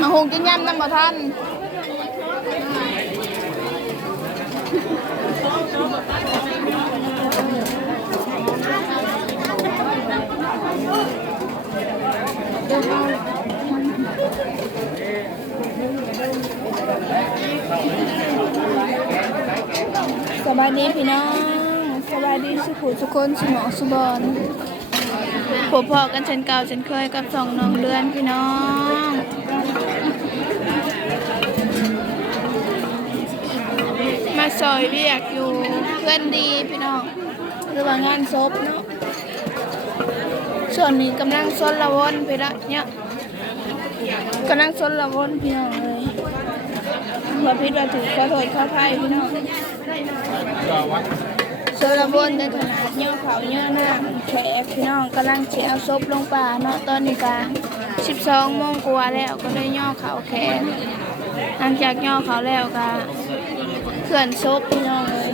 มาหงกินยำน้ำบ่ท่านสบายดีพี่น้อง สบายดีสุขุสุคนสมองสุบอน พบพอกันเช่นเก่าเช่นเคยกับสองน้องเดือนพี่น้องมาซอยเรียกอยู่เพื่อนดีพี่น้องหรือว่างานศพเนาะส่วนนี้กำลังซนละวนพี่ละเนี่ยกำลังซนละวนพี่น้องเลยพอพิดว่าถือขอโทษขออภัยพี่น้อง ซนละวนในขนาดเยอะเขาเยอะหน้าแขกพี่น้องกำลังเสียเอาศพลงป่าเนาะตอนนี้กา12โมงกว่าแล้วก็ได้ย่อเขาแขนหลังจากย่อเขาแล้วก็เขื่อนซบพี่น้องเลย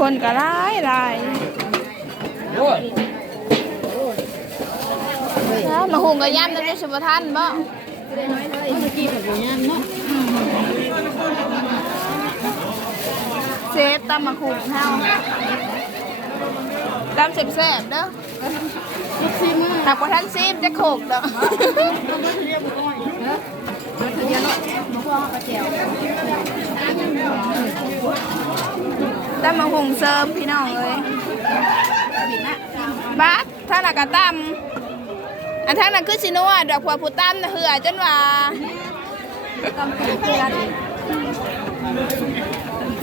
คนก็ร้ายรายแล้วมาหุงกับย่ำนั่นจะสุภทันบ่เเซฟตำมาหุงเฮาตำเสบๆเด้อหากว่าท่านซีมจะโขกเด้อตำมะฮุงเสริมพี่น้องเลยบัสท่านอากาตั้มอันท่านน่ะคือชินัวดอกผัวผู้ตั้มนะเหือจนว่าซี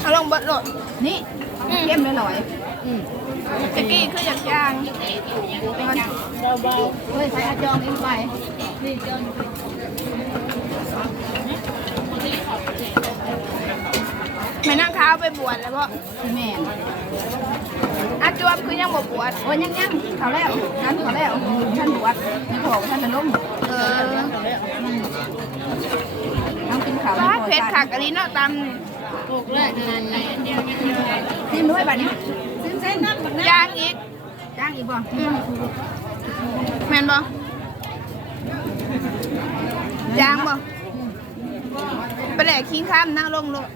เอาลงบดโหลดนี่เข้มเลยหน่อยตะกี้คืออยากย่างเฮ้ยใส่อาจองเองไปแม่นั่งข้าวไปบวชแล้วเพราะแม่นอาจวบคือยังบ่บวชโอ้ยยังยังเขาแล้วท่านเขาแล้วท่านบวชมีของท่านเป็นล้มเออต้องกินข้าวฟ้าเพชรขักอันนี้เนาะตำนี่ซิมด้วยบัดนี้ซิมเส้นย่างอีกจ้างอีกบ่อืมแม่นบ่ย่างบ่ไปแหลกคิงข้ามนั่งลงลง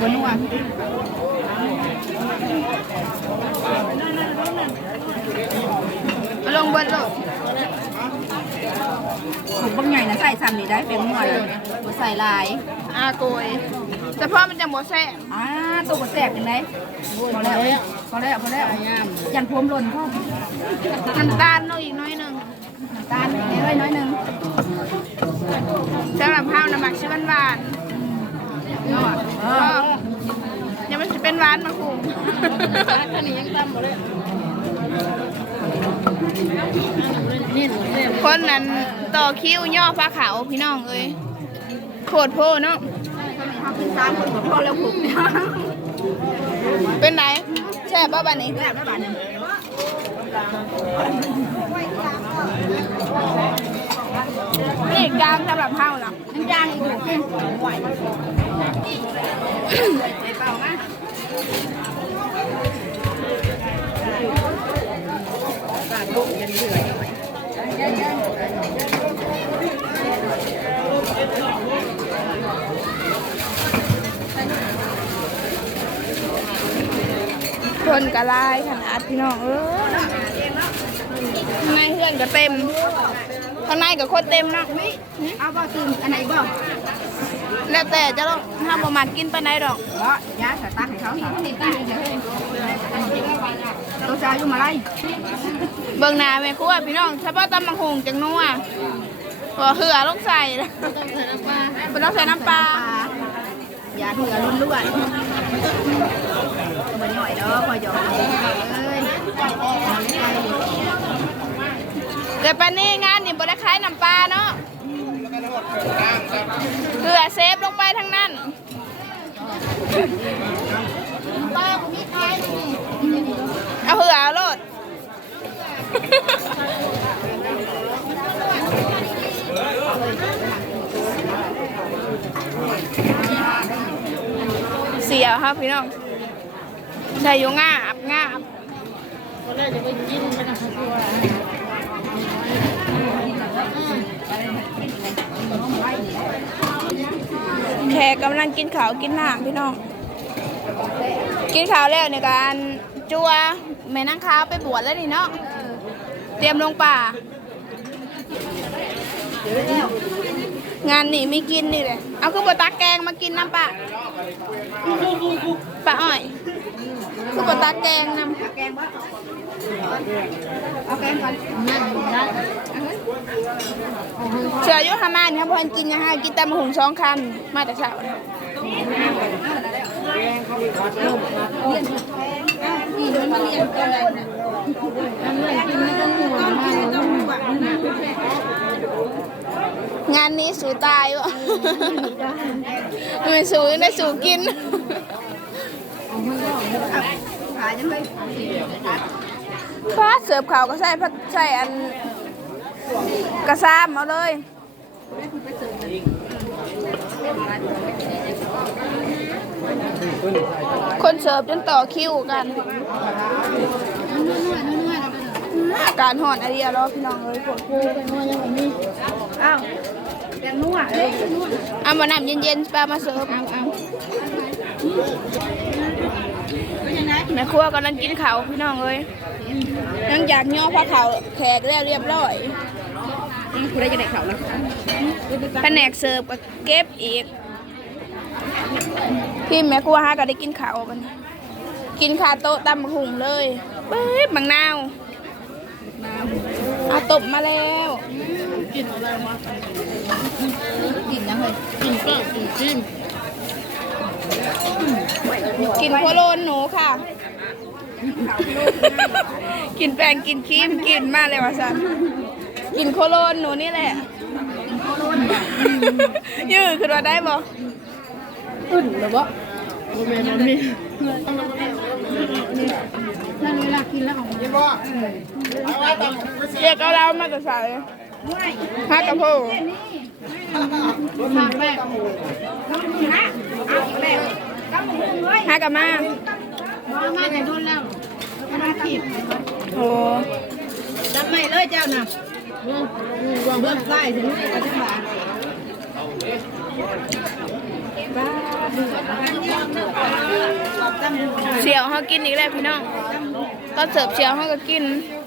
บนนัวเอาลงเบนลง ถูกบางใหญ่นะใส่ซ้ำนี่ได้เป็นนัวเลยบ่ใส่ลายอาโกยแต่พ่อมันจะบ่แซ่บอ่าตัวก็แซ่บจังไดพอแล้วพอแล้วพอแล้วยันพรมหล่นพ่อน้ำตาลเนาะอีกน้อยหนึงน้ำตาลนิดน้อยหนึงสำหรับข้าวน้ำหมักชื่อหวานเนาะเอๆก็อยังมันจะเป็นหวานมาคุมอันนี้ยังตำบ่เลย คนนั้นต่อคิวย่อฟ้าขาวพี่น้องเอ้ยโคตรโพเนาะเขากินสามคนก็พอแล้วผมเนี่ยเป็นไหนแซ่บป่ะบัดนี้แบบละบาทหนึงนี่กลางสำหรับข้าวล่ะยังย่างอีกอยู่กินไหว คนกระลายขนาดพี่น้องเออข้างในเพื่อนก็เต็มข้างในก็โคนเต็มเนาะเอาบ่ตื่นอันไหนบ่แล้วแต่จะต้องห้ามประมาทกินไปไหนดอกบ่ยาสตักให้เขาเขาติดตั้งตัวชายอยู่มาไล่เบิ่งหน้าแม่ครัวพี่น้องเฉพาะตำบังหงจังนัวพอเหือลงใส่แล้วต้องใส่น้ำปลาบ่ต้องใส่น้ำปลาปยาเถื่อรุ่นล้วนก็ มันหน่อยเนาะพอยอกเลยแต่ปานนี้งานนี่บ่ได้ขายน้ำปลาเนาะเกลือเซฟลงไปทั้งนั้นป้าผมมีขายนี่เอาเหือเอาโลดเสียวครับพี่น้อง ใส่อยู่งาบงาบก็เลยจะไปกินกันนะคะตัวแขกกำลังกินข้าวกินน้ำพี่น้อง กินข้าวแล้วในการจัวแม่นั่งข้าวไปบวชแล้วนี่เนาะ เตรียมลงป่า งานนี่ไม่กินนี่เลย เอาคือบตักแกงมากินน้ำปะปะอ้อย ตักแกงนแกงบ่เอาแกงก่อนำเชื่อยุหามานครับพอนกินนะฮะกินแต่มะหุงสองคันมาแต่เช้านี่มันมาเรียนกันเลยนะอันนี้กินไม่ต้องงากต้องห่วงนะงานนี้สูตายวะมันสูได้สูกิน ขายจังเลยฟ้าเสิร์ฟข่าวก็ใส่พัดใส่อันกระซามเอาเลยคนเสิร์ฟจนต่อคิวกัน อาการห่อนอะไรอะรอพี่น้องเลยปวดพูอ้าวแกงนัวเลยเอามาน้ำเย็นๆปลามาเสิร์ฟเอาเอา แม่ครัวกำลังกินข้าวพี่น้องเลยยังอยากย่อผ้าขาวแขกแล้วเรียบร้อยคุณได้จะได้เขาแล้วแผนกเสิร์ฟก็เก็บอีก พี่แม่ครัวฮะก็ได้กินข้าวมันกินข้าวโต๊ะตำบักหุงเลยเป๊บบังนาวเอาตบมาแล้วกินอะไรมากินยังเลยกินก็กินจิ้ม กินโคโลนหนูค่ะ กินแป้งกินครีมกินมาเลยวะสันกินโคโลนหนูนี่แหละยืดขึ้นมาได้บ่อุ่นหรือวะโมเมนต์มีนั่นเวลากินแล้วของมันเรียกเอาเรามาจะใส่ฮักกะโพดมากแม่ต้องมือนะเอาแม่ต้องมือเลย ฮักกะมามามาแต่โดนแล้วมาขีดโอ้จับไม่เลยเจ้าน่ะวางเบื้องใต้ถึงนี่ก็จะมาเสียวเขากินอีกแล้วพี่น้องตอนเสิร์ฟเสียวเขาก็กิน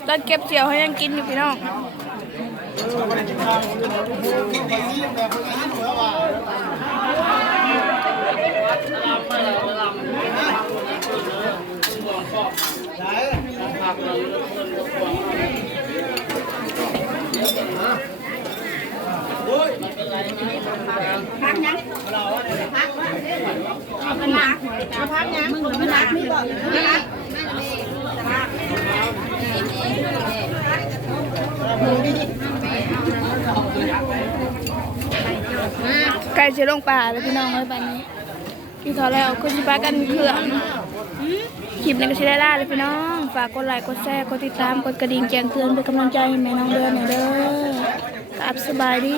ตอนเก็บเสียวเขายังกินอยู่พี่น้อง พักยังพักเอาเป็นหลักเอาพักยังมึงเป็นหลักนี่บอกหลักไก่จะลงป่าแล้วพี่น้องไว้ปันนี้ พี่เขาแล้วคุณจะไปกันเครื่องคลิปนี้ก็ใช้ได้ล่าเลยพี่น้อง ฝากกดไลค์ กดแชร์ กดติดตาม กดกระดิ่งแจ้งเตือนเป็นกำลังใจให้แม่น้องเดือนหน่อยเด้อกับสบายดี